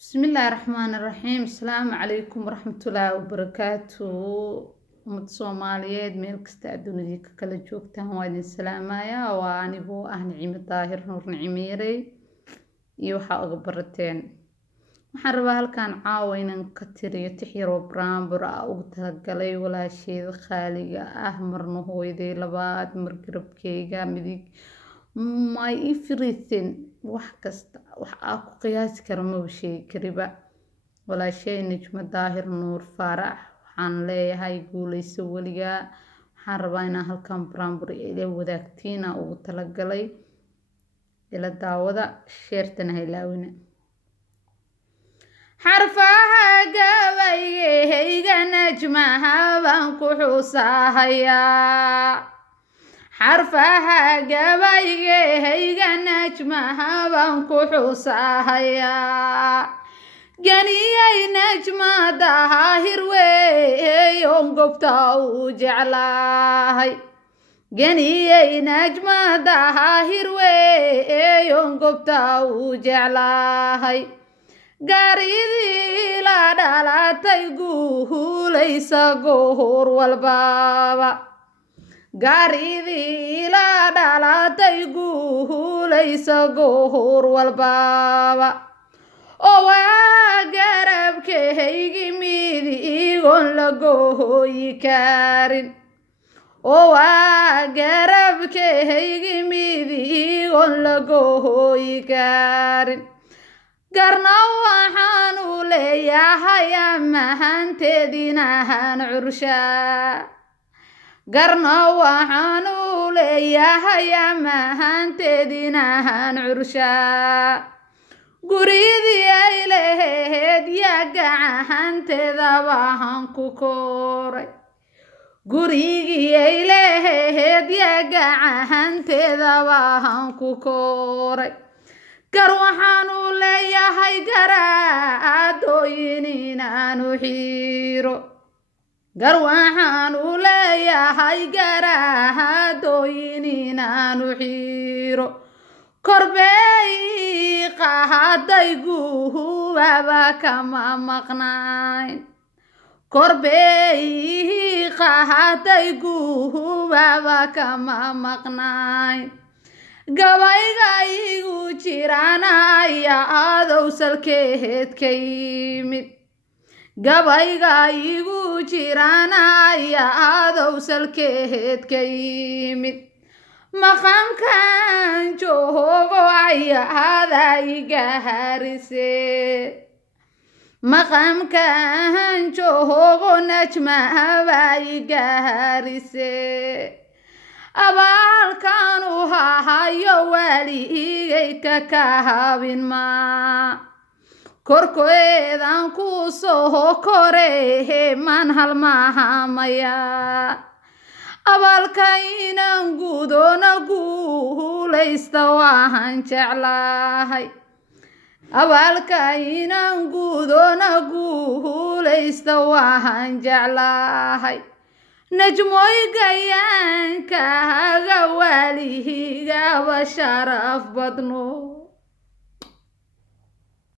بسم الله الرحمن الرحيم. السلام عليكم ورحمة الله وبركاته. Soomaaliyeed meel kasta adduunka kala joogtaan waa idin salaamaya waa anigoo ah Nicimo Daahir Nuur Nicimiirey iyo waxa uga barateen waxaan rabaa halkaan caawa inaan ka tiriyo tixyaro braambur ah ugu talagalay walaasheeda qaaliga ah marna hooyaday labaad mar garabkeyga midig my everything wax kasta wax aan ku qiyaasi karo ma sheegi kariba walaashay Nicimo Daahir Nuur Faarax waxaan leeyahay guuleyso waliga waxaan rabaa inaan halkaan braambur ila wadaagtiina ugu talagalay ila daawada sheertana haylaawina xarfaha gabayga najmaha baan ku xusahayaa xarfaha gabayga najmaha baan ku xusahayaa ganiyay najma daahir weeyoon gobta u jeclahay ganiyay najma daahir weeyoon gobta u jeclahay gaaridii la dhalatay guulaysa goor walbaba gaaridii la dhalatay guulaysa goor walbaba oo waa garabkeygi midigoon la gooyi karin oo waa garabkeygi midigoon la gooyi karin garna waxaan u leeyahay amahanteedinahan curshaa garna waxaan u leeyahay amahanteedinahan curshaa guridii ay lahayd yaa gacanteeda baan ku koray gurigii ay lahayd yaa gacanteeda baan ku koray gar waxaan u leeyahay garaadooyin inaanu xiiro gar waxaan u leeyahay garaadooyin inaanu xiiro korbey qahaday guubaba kama maqnayn korbey qahaday guubaba kama maqnayn gabayga igu jirana ayaa adowsalkeed ka yimid gabayga igu jirana ayaa adowsalkeed ka yimid maqamkan joogo ayaada iga harise maqamkan joogo najmaba iga harise abaalkan u hahayo waligaydka ka habin ma korkeedan ku soo korehe man halmahamaya abaalka inaan gudona guulaysta waxaan jeclahay abaalka inaan gudona guulaysta waxaan jeclahay najmoy gayaankaga waligaba sharaf badno